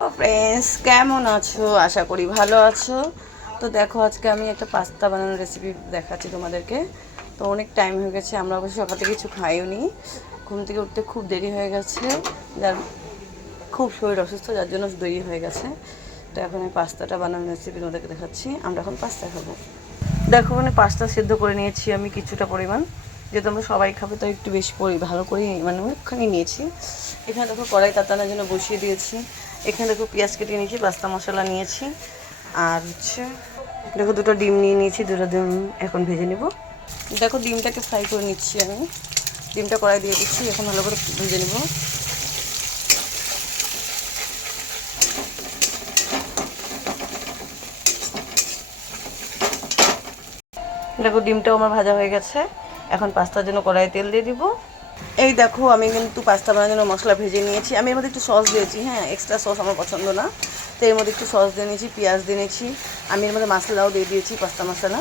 Friends, কেমন আছো? আশা করি ভালো আছো। তো দেখো, আজকে আমি একটা পাস্তা বানানোর রেসিপি দেখাচ্ছি তোমাদেরকে। তো অনেক টাইম হয়ে গেছে, আমরা অবশ্য সকাল থেকে কিছু খাইও নি। ঘুম থেকে উঠতে খুব দেরি হয়ে গেছে, যার খুব শরীর অসুস্থ, যার জন্য দেরি হয়ে গেছে। তো এখন আমি পাস্তাটা বানানোর রেসিপি তোমাদেরকে দেখাচ্ছি। আমরা এখন পাস্তা খাবো। দেখো, মানে পাস্তা সেদ্ধ করে নিয়েছি আমি কিছুটা পরিমাণ, যেহেতু আমরা সবাই খাবো তো একটু বেশি ভালো করে মানে অনেকখানি নিয়েছি। এখানে দেখো কড়াই তাতানোর জন্য বসিয়ে দিয়েছি। এখানে দেখো পেঁয়াজ কেটে নিয়েছি, পাস্তা মশলা নিয়েছি, আর হচ্ছে দেখো দুটো ডিম নিয়ে নিয়েছি। দুটো ডিম এখন ভেজে নেব। দেখো ডিমটাকে ফ্রাই করে নিচ্ছি আমি। ডিমটা কড়াই দিয়ে দিচ্ছি, এখন ভালো করে ভেজে নেব। দেখো ডিমটাও আমার ভাজা হয়ে গেছে। এখন পাস্তার জন্য কড়াইয়ে তেল দিয়ে দিব। এই দেখো, আমি কিন্তু পাস্তা বানানোর জন্য মশলা ভেজে নিয়েছি। আমি এর মধ্যে একটু সস দিয়েছি, হ্যাঁ, এক্সট্রা সস আমার পছন্দ না। তো এর মধ্যে একটু সস দিয়ে নিয়েছি, পেঁয়াজ দিয়ে নিয়েছি। আমি এর মধ্যে মশলাও দিয়ে দিয়েছি, পাস্তা মশলা।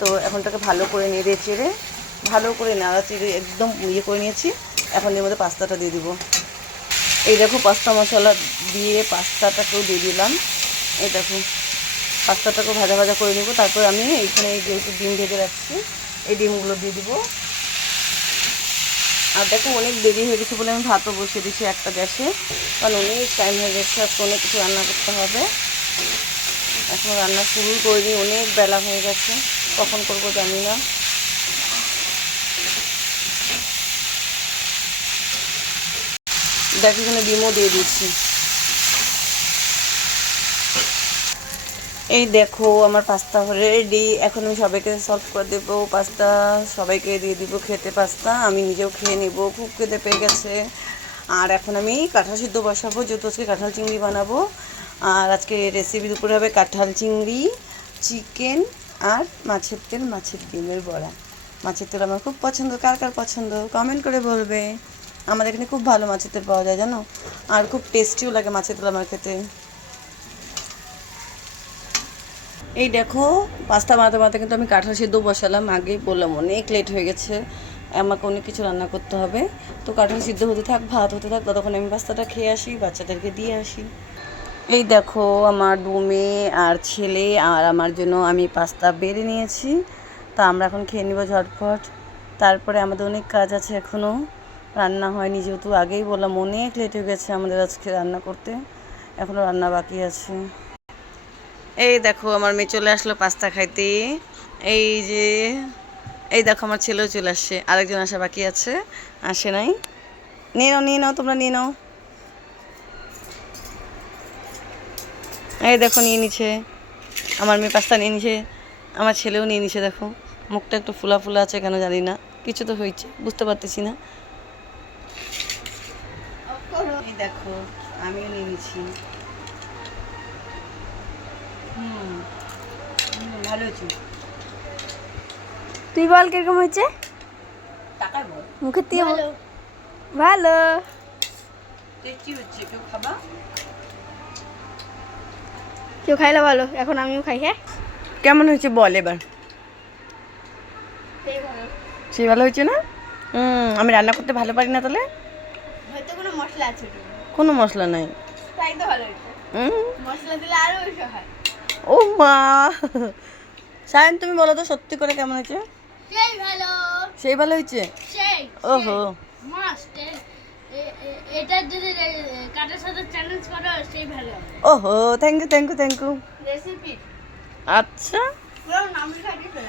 তো এখনটাকে ভালো করে নেড়ে চেড়ে, ভালো করে নাড়া চেড়ে একদম ইয়ে করে নিয়েছি। এখন এর মধ্যে পাস্তাটা দিয়ে দিব। এই দেখো পাস্তা মশলা দিয়ে পাস্তাটাকেও দিয়ে দিলাম। এই দেখো পাস্তাটাকেও ভাজা ভাজা করে নেব। তারপর আমি এইখানে যেহেতু ডিম ভেজে রাখছি, এই ডিমগুলো দিয়ে দিব। আর দেখো অনেক দেরি হয়ে গেছে বলে আমি ভাতও বসিয়ে দিচ্ছি একটা গ্যাসে, কারণ অনেক টাইম হয়ে গেছে, আজকে অনেক কিছু রান্না করতে হবে। এখন রান্না শুরু করিনি, অনেক বেলা হয়ে গেছে, কখন করবো জানি না। দেখো এখানে ডিমও দিয়ে দিচ্ছি। এই দেখো আমার পাস্তা রেডি। এখন আমি সবাইকে সার্ভ করে দেবো পাস্তা, সবাইকে দিয়ে দিব খেতে পাস্তা। আমি নিজেও খেয়ে নেব, খুব খেতে পেয়ে গেছে। আর এখন আমি কাঁঠাল সিদ্ধ বসাবো, যেহেতু আজকে কাঁঠাল চিংড়ি বানাবো। আর আজকে রেসিপির উপরে হবে কাঁঠাল চিংড়ি, চিকেন, আর মাছের তেল, মাছের ডিমের বড়া। মাছের তেল আমার খুব পছন্দ। কার কার পছন্দ কমেন্ট করে বলবে। আমাদের এখানে খুব ভালো মাছের তেল পাওয়া যায় জানো, আর খুব টেস্টিও লাগে মাছের তেল আমার খেতে। এই দেখো পাস্তা বানাতে বানাতে কিন্তু আমি কাঁঠাল সিদ্ধ বসালাম, আগেই বললাম অনেক লেট হয়ে গেছে, আমাকে অনেক কিছু রান্না করতে হবে। তো কাঁঠাল সিদ্ধ হতে থাক, ভাত হতে থাক, ততক্ষণ আমি পাস্তাটা খেয়ে আসি, বাচ্চাদেরকে দিয়ে আসি। এই দেখো আমার 2 মেয়ে আর ছেলে আর আমার জন্য আমি পাস্তা বেড়ে নিয়েছি। তা আমরা এখন খেয়ে নিব ঝটফট। তারপরে আমাদের অনেক কাজ আছে, এখনও রান্না হয়নি, যেহেতু আগেই বললাম অনেক লেট হয়ে গেছে আমাদের আজকে রান্না করতে, এখনও রান্না বাকি আছে। এই দেখো আমার মেয়ে চলে আসলো পাস্তা খাইতে। এই যে, এই দেখো আমার ছেলেও চলে আসছে, আরেকজন আসা বাকি আছে, আসে নাই। নিয়ে নাও নিয়ে নাও, তোমরা নিয়ে নাও। এই দেখো নিয়ে নিছে, আমার মেয়ে পাস্তা নিয়ে নিছে, আমার ছেলেও নিয়ে নিছে। দেখো মুখটা একটু ফুলা ফুলা আছে, কেন জানি না, কিছু তো হয়েছে বুঝতে পারতেছি না। এই দেখো আমিও নিয়ে নিচ্ছি। ভালো হয়েছে। তুই বল কিরকম হয়েছে, টাকায় বল। মুখের দিয়ে ভালো ভালো টেস্টি হচ্ছে, কেউ খাবা? কেউ খাইলে ভালো, এখন আমিও খাই। হ্যাঁ কেমন হয়েছে বল এবার। সে ভালো হয়েছে না? আমি রান্না করতে ভালো পারি না তাহলে? হয়তো কোনো মশলা আছে, কোনো মশলা নাই। তাই তো ভালো হয়েছে, মশলা দিলে আরো বেশি হয়। ও মা, সায়ন তুমি বলো তো সত্যি করে কেমন হয়েছে? সেই ভালো, সেই ভালো হয়েছে। সেই ওহো, মাস্ট এটা যদি কাটার সাথে চ্যালেঞ্জ করো সেই ভালো ওহো, thank you thank you thank you. Recipe আচ্ছা পুরো নাম লিখা দিতে